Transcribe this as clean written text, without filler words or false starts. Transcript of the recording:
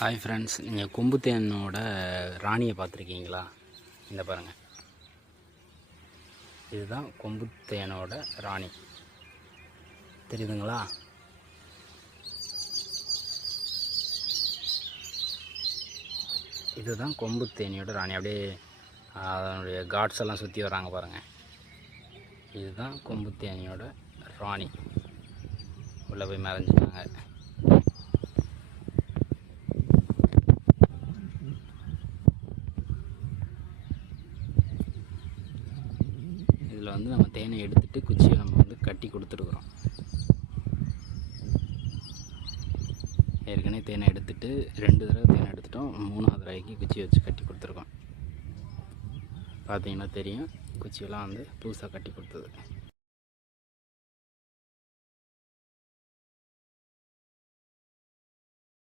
Hi friends, நீங்கள் கொம்பு தேனோட ராணியை பார்த்துருக்கீங்களா? இந்த பாருங்கள், இதுதான் கொம்பு தேனோட ராணி. தெரியுதுங்களா? இதுதான் கொம்பு தேனியோட ராணி. அப்படியே அதனுடைய காட்ஸ் எல்லாம் சுற்றி வராங்க பாருங்கள். இதுதான் கொம்பு தேனியோட ராணி. உள்ளே போய் மறைஞ்சிட்டாங்க. இதில் வந்து நம்ம தேனை எடுத்துகிட்டு குச்சியை நம்ம வந்து கட்டி கொடுத்துருக்குறோம். ஏற்கனவே தேனை எடுத்துகிட்டு 2 தடவை தேனை எடுத்துட்டோம். 3ஆவது தடவைக்கு குச்சியை வச்சு கட்டி கொடுத்துருக்கோம். பார்த்தீங்கன்னா தெரியும், குச்சியெல்லாம் வந்து புதுசாக கட்டி கொடுத்தது.